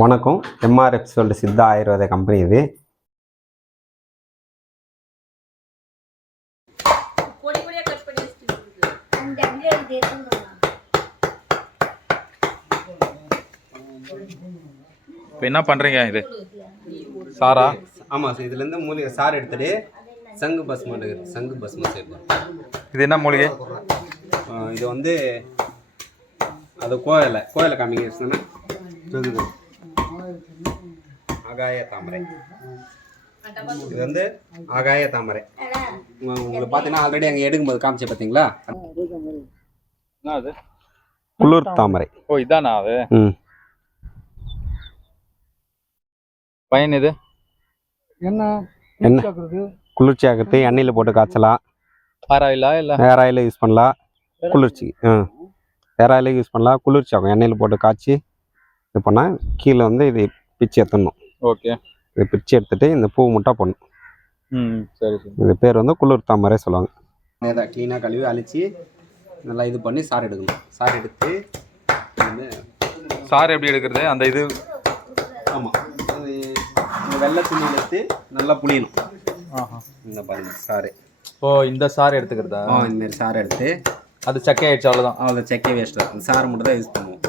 வணக்கம். எம்ஆர்எஃப் சொல்லிட்டு சித்தா ஆயுர்வேத கம்பெனி இது. இப்போ என்ன பண்ணுறீங்க? இது சாரா? ஆமாம் சார். இதுலேருந்து மூலிகை சாறு எடுத்துகிட்டு சங்கு பஸ்மம் எடுக்குது. சங்கு பஸ்மம் சேர்ப்போம். இது என்ன மூலிகை? இது வந்து அது கோயிலை காமிக்கிறதுன்னா ஆகாய தாமரை. இது வந்து ஆகாய தாமரை. உங்களுக்கு பார்த்தீங்கன்னா ஆல்ரெடி அங்கே எடுக்கும்போது காமிச்சு பார்த்தீங்களா? என்ன அது? குளிர் தாமரை. ஓ, இதானா அது? பயன் இது என்ன குளிர்ச்சியாகிறது. எண்ணெயில் போட்டு காய்ச்சலாம். ஹேர் ஆயிலா இல்லை? ஹேர் ஆயில் யூஸ் பண்ணலாம். குளிர்ச்சி ஹேர் ஆயிலே யூஸ் பண்ணலாம். குளிர்ச்சி ஆகும். எண்ணெயில் போட்டு காய்ச்சி இது பண்ணால் கீழே வந்து இது பிச்சு எடுத்துடணும். ஓகே. இது பிச்சு எடுத்துட்டு இந்த பூ முட்டை போடணும். சரி சரி. இது பேர் வந்து குளிர் தாமரை சொல்லுவாங்க. அதை க்ளீனாக கழுவி அழிச்சு நல்லா இது பண்ணி சாறு எடுக்கணும். சாறு எடுத்து வந்து சாறு எப்படி எடுக்கிறது? அந்த இது ஆமாம், இந்த வெள்ளை துணியில் எடுத்து நல்லா புளியணும். இந்த பாருங்க சாறு. ஓ, இந்த சாறு எடுத்துக்கிறதா? இந்தமாரி சாறு எடுத்து அது சக்கை ஆயிடுச்சு, அவ்வளோதான். அவ்வளோ சக்கை வேஸ்ட்டாக இந்த சாறு மட்டும் தான் யூஸ் பண்ணுவோம்.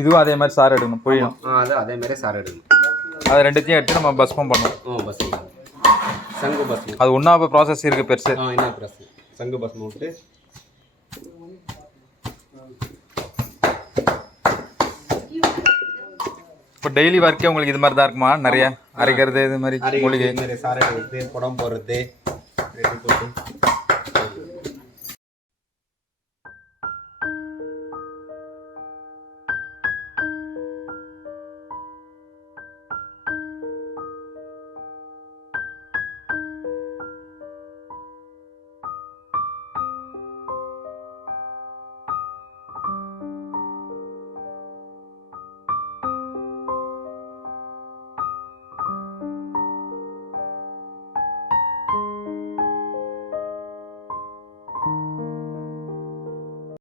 இதுவும் அதே மாதிரி சாறு எடுக்கணும், புளியணும். அதே மாதிரி சாறு எடுக்கணும். அது ரெண்டுத்தையும் எடுத்து நம்ம பஸ்மம் பண்ணுவோம். பஸ்மம், சங்கு பஸ்மம். அது ஒன்றா ப்ராசஸ் இருக்குது பெருசு. என்ன ப்ராசஸ்? சங்கு பஸ்மம் விட்டு இப்போ டெய்லி ஒர்க்கே உங்களுக்கு இது மாதிரி தான் இருக்குமா? நிறைய அரைக்கிறது, இது மாதிரி மூலிகை சாரை எடுத்து புடம் போடுறது, போட்டு